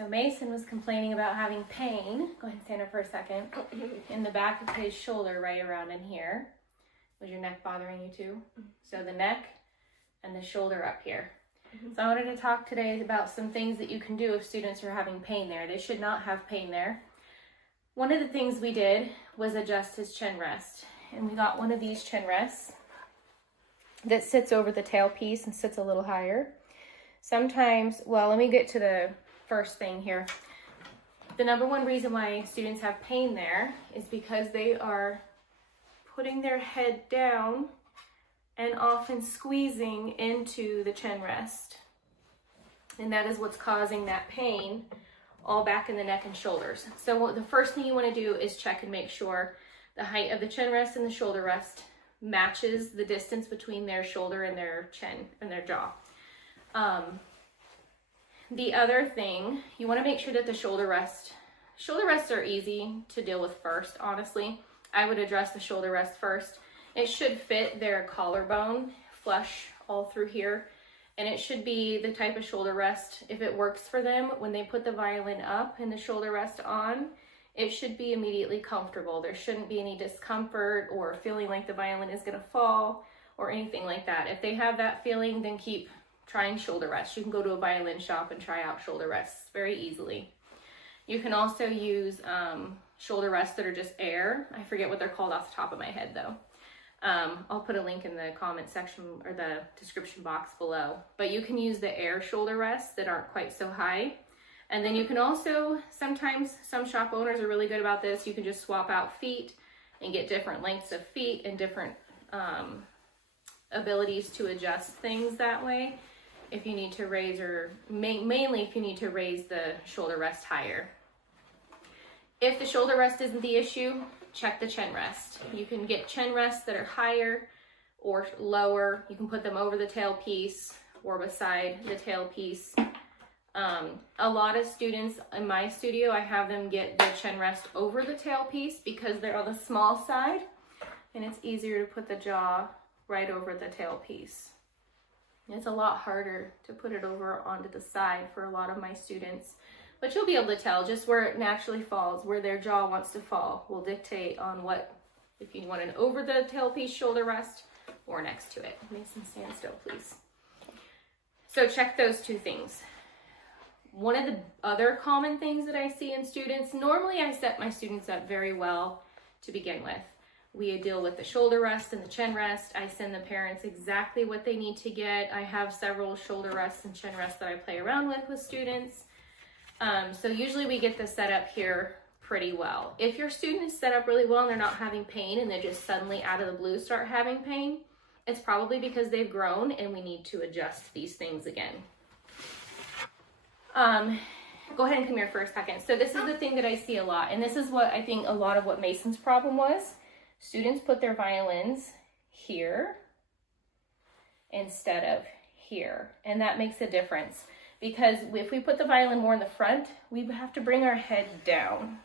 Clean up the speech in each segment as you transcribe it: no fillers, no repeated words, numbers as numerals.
So Mason was complaining about having pain. Go ahead and stand up for a second. In the back of his shoulder, right around in here. Was your neck bothering you too? So the neck and the shoulder up here. So I wanted to talk today about some things that you can do if students are having pain there. They should not have pain there. One of the things we did was adjust his chin rest. And we got one of these chin rests that sits over the tailpiece and sits a little higher. Sometimes, well, let me get to the first thing here. The number one reason why students have pain there is because they are putting their head down and often squeezing into the chin rest. And that is what's causing that pain all back in the neck and shoulders. So the first thing you want to do is check and make sure the height of the chin rest and the shoulder rest matches the distance between their shoulder and their chin and their jaw. The other thing, you want to make sure that the shoulder rests are easy to deal with first, honestly. I would address the shoulder rest first. It should fit their collarbone flush all through here. And it should be the type of shoulder rest, if it works for them, when they put the violin up and the shoulder rest on, it should be immediately comfortable. There shouldn't be any discomfort or feeling like the violin is gonna fall or anything like that. If they have that feeling, then keep trying shoulder rest. You can go to a violin shop and try out shoulder rests very easily. You can also use shoulder rests that are just air. I forget what they're called off the top of my head though. I'll put a link in the comment section or the description box below. But you can use the air shoulder rests that aren't quite so high. And then you can also, sometimes some shop owners are really good about this. You can just swap out feet and get different lengths of feet and different abilities to adjust things that way. If you need to raise, or mainly if you need to raise the shoulder rest higher. If the shoulder rest isn't the issue, check the chin rest. You can get chin rests that are higher or lower. You can put them over the tailpiece or beside the tailpiece. A lot of students in my studio, I have them get the chin rest over the tailpiece because they're on the small side and it's easier to put the jaw right over the tailpiece. It's a lot harder to put it over onto the side for a lot of my students. But you'll be able to tell just where it naturally falls, where their jaw wants to fall will dictate on what, if you want an over the tailpiece shoulder rest or next to it. Mason, stand still, please. So check those two things. One of the other common things that I see in students, normally I set my students up very well to begin with. We deal with the shoulder rest and the chin rest. I send the parents exactly what they need to get. I have several shoulder rests and chin rests that I play around with students. So usually we get the setup here pretty well. If your student is set up really well and they're not having pain and they just suddenly out of the blue start having pain, it's probably because they've grown and we need to adjust these things again. Go ahead and come here for a second. So this is the thing that I see a lot, and this is what I think a lot of what Mason's problem was. Students put their violins here instead of here, and that makes a difference. Because if we put the violin more in the front, we have to bring our head down.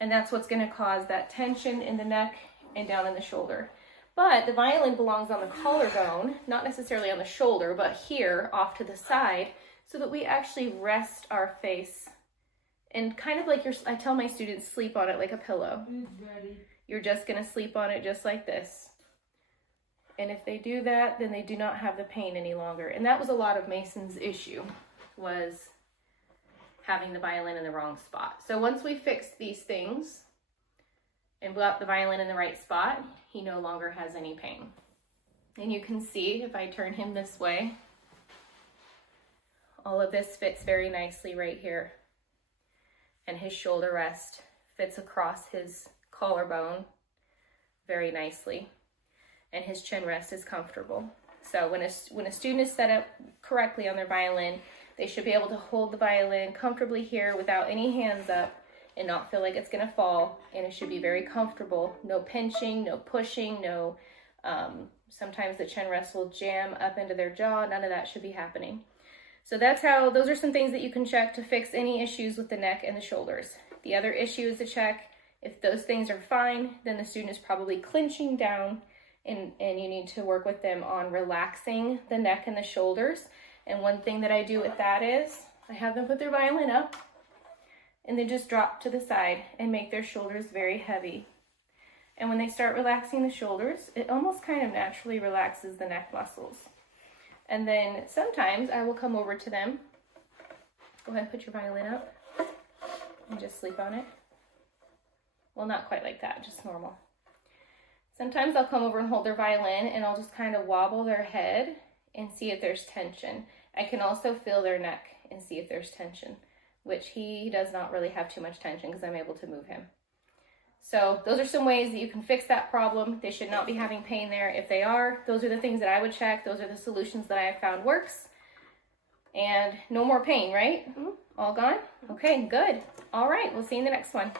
And that's what's going to cause that tension in the neck and down in the shoulder. But the violin belongs on the collarbone, not necessarily on the shoulder, but here off to the side, so that we actually rest our face. And kind of like I tell my students, sleep on it like a pillow. You're just going to sleep on it just like this. And if they do that, then they do not have the pain any longer. And that was a lot of Mason's issue, was having the violin in the wrong spot. So once we fixed these things and got the violin in the right spot, he no longer has any pain. And you can see, if I turn him this way, all of this fits very nicely right here. And his shoulder rest fits across his collarbone very nicely. And his chin rest is comfortable. So when a student is set up correctly on their violin, they should be able to hold the violin comfortably here without any hands up and not feel like it's gonna fall. And it should be very comfortable. No pinching, no pushing, no, sometimes the chin rest will jam up into their jaw. None of that should be happening. So those are some things that you can check to fix any issues with the neck and the shoulders. The other issue is to check if those things are fine, then the student is probably clinching down, and you need to work with them on relaxing the neck and the shoulders. And one thing that I do with that is I have them put their violin up and then just drop to the side and make their shoulders very heavy. And when they start relaxing the shoulders, it almost kind of naturally relaxes the neck muscles. And then sometimes I will come over to them. Go ahead and put your violin up and just sleep on it. Well, not quite like that, just normal. Sometimes I'll come over and hold their violin and I'll just kind of wobble their head and see if there's tension. I can also feel their neck and see if there's tension, which he does not really have too much tension because I'm able to move him. So those are some ways that you can fix that problem. They should not be having pain there. If they are, those are the things that I would check. Those are the solutions that I have found works. And no more pain, right? All gone? Okay, good. All right, we'll see you in the next one.